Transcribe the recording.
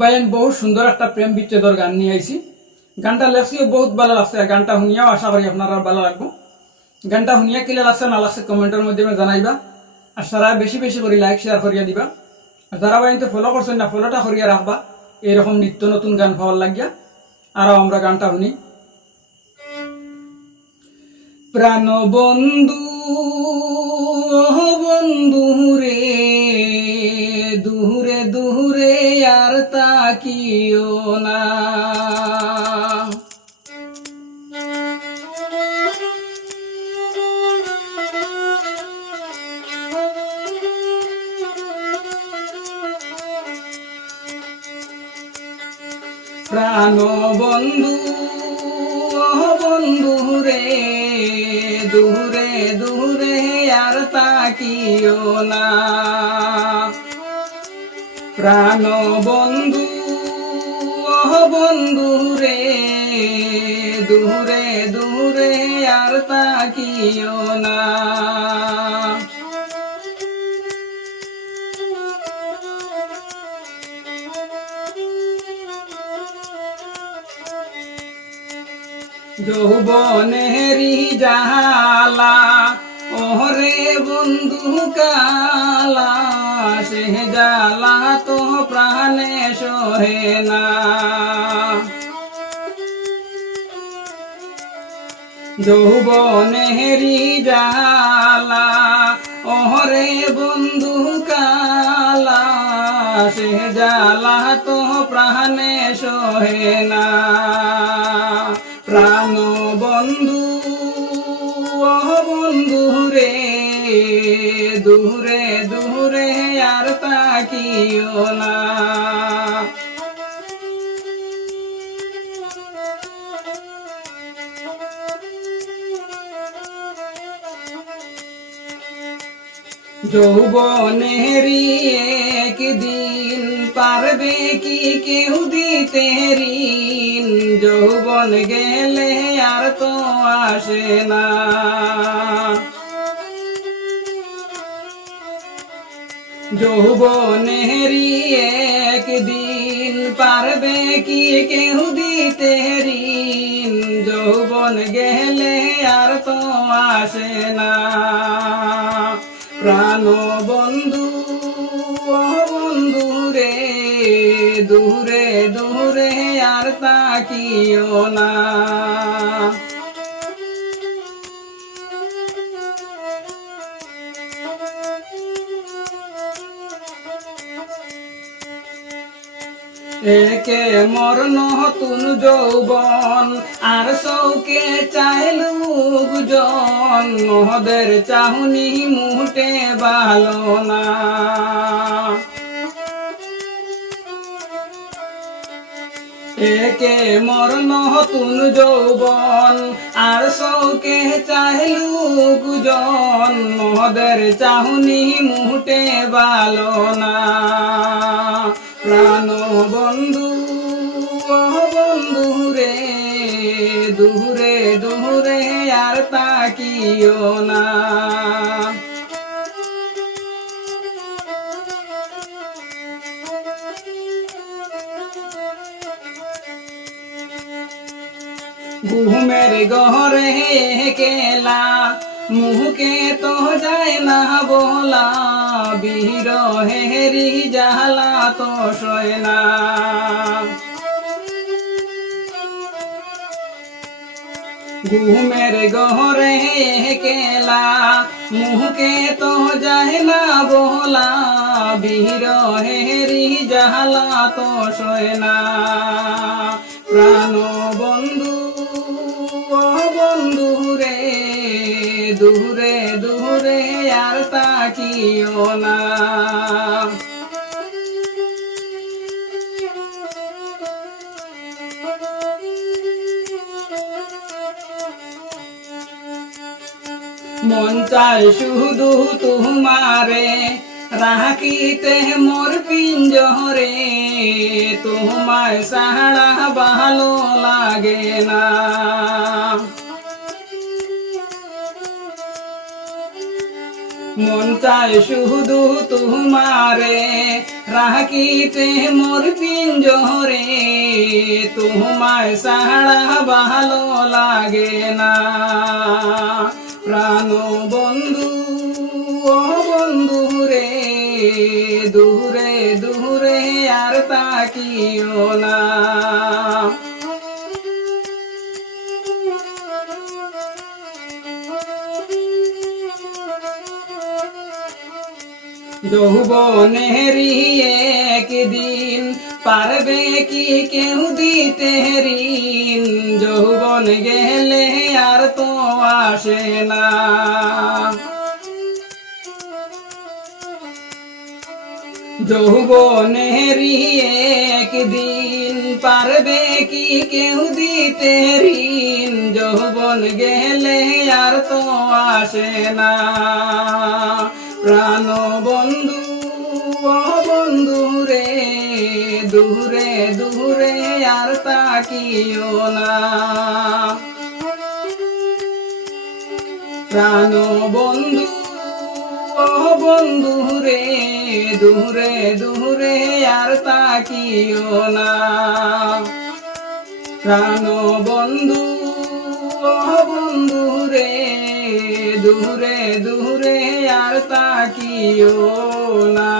বাইন বহুত সুন্দর একটা প্রেম বিচ্ছেদর গান নিয়ে আইছি। গানটা লেখছিও বহুত ভালো লাগছে, গানটা শুনিয়াও আশা করি আপনারা ভালো লাগবো। গানটা শুনিয়া কিলে লাগছে না লাগছে কমেন্টের মাধ্যমে জানাইবা। আর সারা বেশি বেশি করে লাইক শেয়ার করিয়া দিবা। আর যারা বাইনতে ফলো করছেন না ফলোটা করিয়া রাখবা, এরকম নিত্য নতুন গান পাওয়ার লাগিয়া। আরো আমরা গানটা শুনি। প্রাণ বন্ধু বন্ধু রে, দূরে দূরে আর তাকিও না। প্রাণ বন্ধু বন্ধু রে, দূরে দূরে আর তাকিও না। প্রাণ বন্ধু বন্ধু রে, দূরে দূরে আর তাকিও না। যৌবনেরি জালা ওরে বন্ধু কালা, সে জালা তো প্রাণে সহে না। যৌবনেরি জালা ওরে বন্ধু কালা, সে জালা তো প্রাণে সহে না। প্রাণ বন্ধু বন্ধু রে, দূরে দূরে আর তাকিও না। যৌবনেরি একদিন পারবে কি কেউ দিতে ঋণ, যৌবন গেলে আর তো আসে না। যৌবনেরি একদিন পারবে কি কেউ দিতে ঋণ, যৌবন গেলে আর তো আসে না। প্রাণ বন্ধু বন্ধু রে, দূরে দূরে আর তাকিও না। একে মর নতুন যৌবন আর সৌকে চাইলু গুজন, নহদের চাহুনি মুহূর্তে ভালো না। একে মর নতুন যৌবন আর সৌকে চাইলু গুজন, নহদের চাহুনি মুহূর্তে ভালো না। প্রাণ বন্ধু বন্ধু রে, দূরে দূরে আর তাকিও না। ঘুমের ঘরে কেলা মুহকে তো যায় না বলা, বিরহেরি জালা তো সয় না। ঘুমের ঘরে কেলা মুহকে তো যায় না বলা, বিরহেরি জালা তো সয় না। প্রাণ বন্ধু বন্ধু রে, দূরে দূরে আর তাকিও না। মন চাই শুধু তোমারে রাখিতে মোর পিঞ্জরে, তোমায় সাড়া ভালো লাগে না। মন চায় শুধু তোমারে রাখিতে মোর পিঞ্জরে, তোমায় ছাড়া ভালো লাগে না। প্রাণ বন্ধু ও বন্ধু রে, দূরে দূরে আর তাকিও না। যৌবনেরই একদিন পারবে কি কেউ দিতে ঋণ, যৌবন গেলে আর তো আসে না। যৌবনেরই একদিন পারবে কি কেউ দিতে ঋণ, যৌবন গেলে আর তো আসে না। প্রাণ বন্ধু ও বন্ধু রে, দূরে দূরে আর তাকিও না। প্রাণ বন্ধু ও বন্ধু রে, দূরে দূরে আর তাকিও না। প্রাণ বন্ধু ও বন্ধু রে, দূরে দূরে আর তাকিও না।